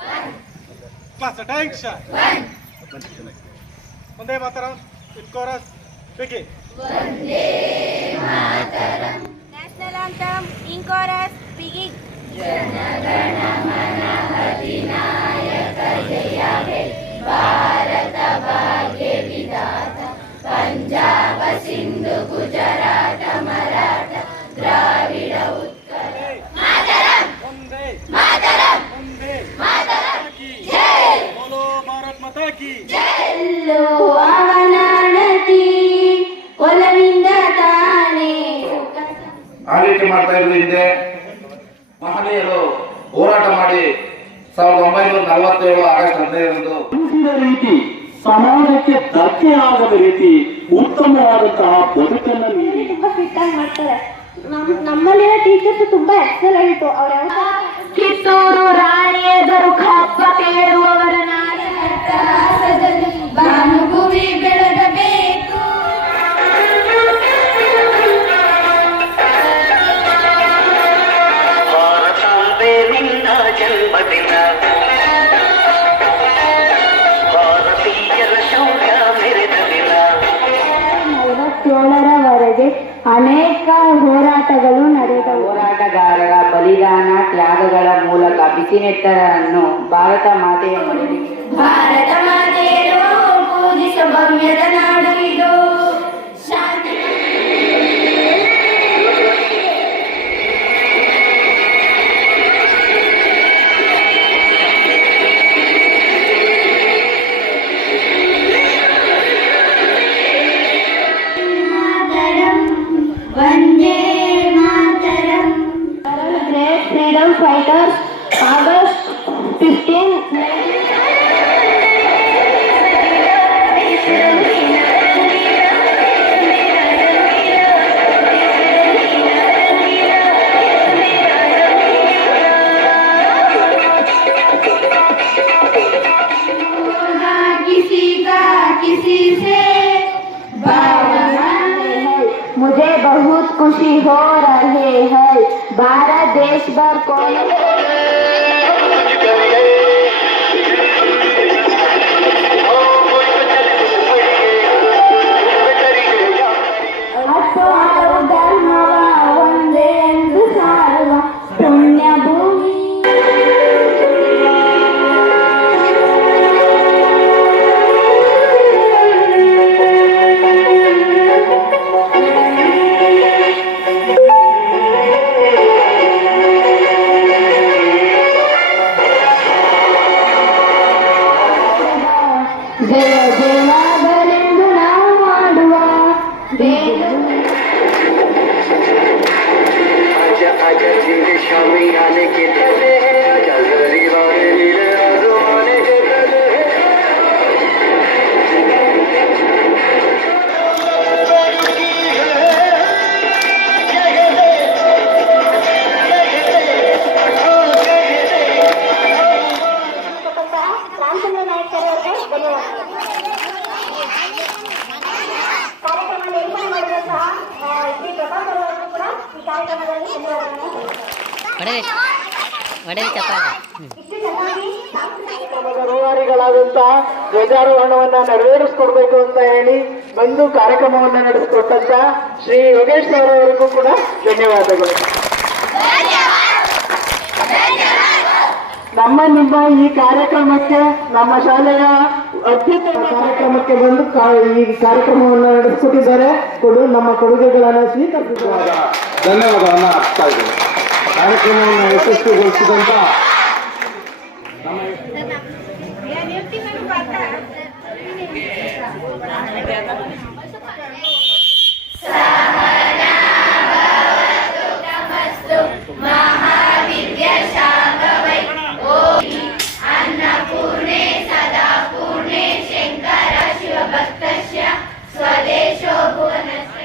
Class attention. Vande Mataram. In chorus, begin. National anthem in chorus, begin. Bharat Bhagya Vidhata Punjab Sindhu ಗುಜರಾಟ Maratha Dravida ಉತ್ಕಲ Vande Mataram Mataram ki jai. Bolo Bharat Mata ki ಎಲ್ಲೋ ಅವನಾಣತಿ ಒಲವಿಂದ ತಾನೇ ಆಳ್ವಿಕೆ ಮಾಡ್ತಾ ಇರೋದು ಹಿಂದೆ ಮಹನೀಯರು ಹೋರಾಟ ಮಾಡಿ 1947 ಆಗಸ್ಟ್ 15ರಂದು ರೀತಿ ಸಮಾಜಕ್ಕೆ ಧಕ್ಕೆ ಆಗದ ರೀತಿ ಉತ್ತಮವಾದಂತಹ ಬದುಕನ್ನು ನೀಡಿ ತುಂಬಾ ಫಿಟ್ ಆಗಿ ಮಾಡ್ತಾರೆ. ನಮ್ಮಲ್ಲಿರೋ ಟೀಚರ್ಸ್ ತುಂಬಾ ಎಕ್ಸಲೆಂಟ್. ಅವ್ರ ಕಿತ್ತೂರು ರಾಣಿಯದರು ಹಬ್ಬ ಕೇಳುವವರ ನಾಡದಲ್ಲಿ ಭಾನುಭೂಮಿ ಬೆಳಗಬೇಕು. ಭಾರತಾಂಬೆ ನಿನ್ನ ಜನ್ಮದಿನ ಭಾರತೀಯರ ಶೌರ್ಯ ಮೆರೆದ ದಿನ. 57ರವರೆಗೆ ಅನೇಕ ಹೋರಾಟಗಳು ನಡೆದವು. ಹೋರಾಟಗಾರರ ಬಲಿದಾನ ತ್ಯಾಗಗಳ ಮೂಲಕ ಬಿಸಿನೆತ್ತರನ್ನು ಭಾರತ ಮಾತೆಯ ಮನೆಗೆ ಭಾರತ ಮಾತೆಯನ್ನು ಪೂಜಿಸ ಭವ್ಯದ ನಾಡು ಇದು. ಶಾಂತಿ Vande Mataram. Great freedom fighters August 15 किसी का किसी से मुझे बहुत खुशी हो रही है. भारत देश भर को ಹತ್ತು ಹಲವು ಧರ್ಮವ ಒಂದೇ ಎಂದು ಸಾರುವ ಪುಣ್ಯ ಭೂಮಿ. ಜಯ ಜಯವಾಗಲೆಂದು ನಾವು ಮಾಡುವ ಬೇಡು. आजा आजा जिंदे शामी आने के चले हैं आजा जरी वाले नीले आने के चले ರಾಮಚಂದ್ರ ನಾಯಕ್ ಸರ್ ಅವರಿಗೆ ಧನ್ಯವಾದಗಳು. ಕಾರ್ಯಕ್ರಮ ನಿರ್ವಹಣೆ ಮಾಡಿದಂತಹ ಶ್ರೀ ಪ್ರಕಾಶ್ ಅವರಿಗೂ ಕೂಡ ಈ ಕಾರ್ಯಕ್ರಮದಲ್ಲಿ ಧನ್ಯವಾದಗಳು. ಇಷ್ಟು ಚೆನ್ನಾಗಿ ಕಾರ್ಯಕ್ರಮದ ರೂವಾರಿಗಳಾದಂತಹ ಧ್ವಜಾರೋಹಣವನ್ನ ನೆರವೇರಿಸಿಕೊಡ್ಬೇಕು ಅಂತ ಹೇಳಿ ಬಂದು ಕಾರ್ಯಕ್ರಮವನ್ನ ನಡೆಸಿಕೊಟ್ಟಂತ ಶ್ರೀ ಯೋಗೇಶ್ ಸರ್ ಅವರಿಗೂ ಕೂಡ ಧನ್ಯವಾದಗಳು. ನಿಮ್ಮ ಈ ಕಾರ್ಯಕ್ರಮಕ್ಕೆ ನಮ್ಮ ಶಾಲೆಯ ಅತ್ಯುತ್ತಮ ಕಾರ್ಯಕ್ರಮಕ್ಕೆ ಬಂದು ಈ ಕಾರ್ಯಕ್ರಮವನ್ನು ನಡೆಸಿಕೊಟ್ಟಿದ್ದಾರೆ. ನಮ್ಮ ಕೊಡುಗೆಗಳನ್ನು ಸ್ವೀಕರಿಸಿದ್ದಾರೆ. ಧನ್ಯವಾದವನ್ನು ಅರ್ಪಿಸ್ತಾ ಇದ್ದೇವೆ. ಕಾರ್ಯಕ್ರಮವನ್ನು ಯಶಸ್ವಿಗೊಳಿಸಿದಂತ ಅನ್ನಪೂರ್ಣೆ ಸದಾ ಪೂರ್ಣೆ ಶಂಕರ ಶಿವಭಕ್ತಸ್ಯ ಸ್ವದೇಶೋ ಭುವನಸ್ಯ.